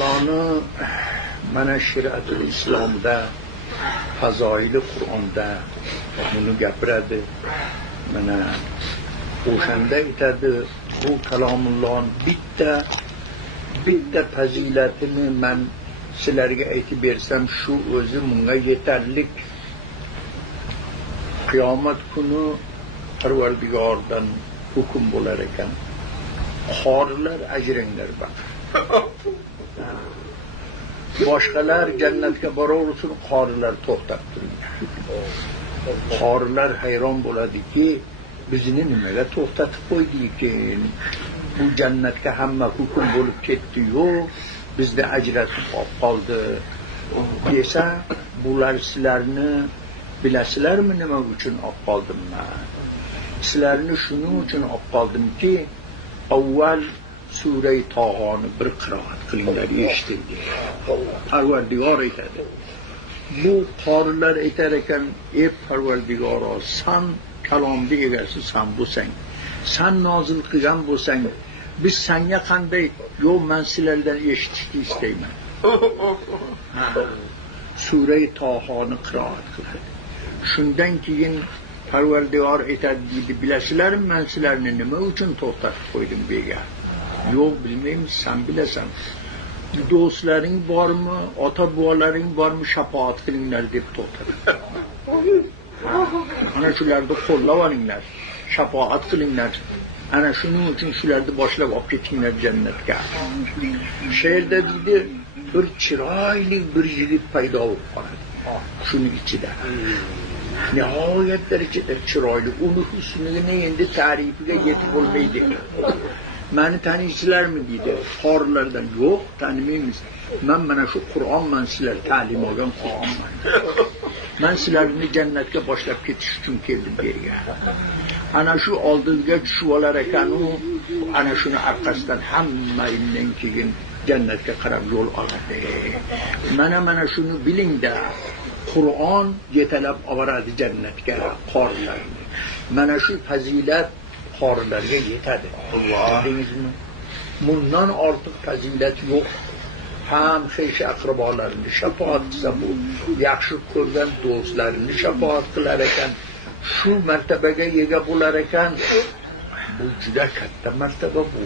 Mevlana mana shariatul islomda, fazoili Qur'onda buni gapiradi. Mana o'shanda aytadi, bu kalomullohning bitta fazilatini men sizlarga aytib bersam, shu o'zi bunga yetarlik. Qiyomat kuni Parvardigordan hukm bo'lar ekan. Xorlar ajringlar bor. Boshqalar jannatga borar uchun xorlar to'xtab turinglar. Xorlar hayron bo'ladiki, bizni nimaga to'xtatib qo'yding? Bu jannatga hamma hukm bo'lib ketdi-yu, bizni ajratib olib qoldi desa, bular sizlarni bilasizlarmi nima uchun olib qoldim men? Sizlarni shuning uchun olib qoldimki, avval Sura Tohoni bir qiroat qilinglar, eshiting. Parvardigor aytadi. Bu qorilar aytar ekan, ey Parvardigor, sen kalomni egasi sen bo'lsang, sen nozil qilgan bo'lsang, biz senga qanday, yo'q, men sizlardan eshitishni istayman. Sura Tohoni qiroat qiladi. Shundan keyin Parvardigor aytadi, deydi, bilasizlarmi, men sizlarni nima uchun to'xtatib qo'ydim bega? Yo'q, bilmaymiz, sen bilasan. Do'stlaring bormi, ota-bobolaring bormi, shafaat qilinglar deb to'xtatadi. Ana shularni qo'llab olinglar, shafaat qilinglar. Ana shuning uchun shularni boshlab olib ketinglar jannatga. She'rda deydi, bir chiroyli bir yigit paydo bo'lib qoladi. Shuning ichida. Nihoyat darajada chiroyli, uni husniga endi ta'rifiga yetib bo'lmaydi. Meni taniysizlarmi deydi, xorlardan. Yo'q, tanimaymiz. Men mana shu Qur'on, men sizlar ta'lim olgan Qur'onman. Men sizlarni jannatga boshlab ketish uchun keldim bu yerga. Ana shu oldinga tushib olar ekan, ana shuni orqasidan hamma indan keyin jannatga qarab yo'l oladi. Mana shuni bilingda, Qur'on yetalab oladi jannatga qorlarni. Mana shu fazilat qorlarga yetadi. Bildingizmi? Bundan ortiq fazilat yo'q. Ham hech aqrabolarini shafaat qilsa, bu yaxshi ko'rgan do'stlarini shafaat qilar ekan, shu martabaga ega bo'lar ekan, bu juda katta martaba bu.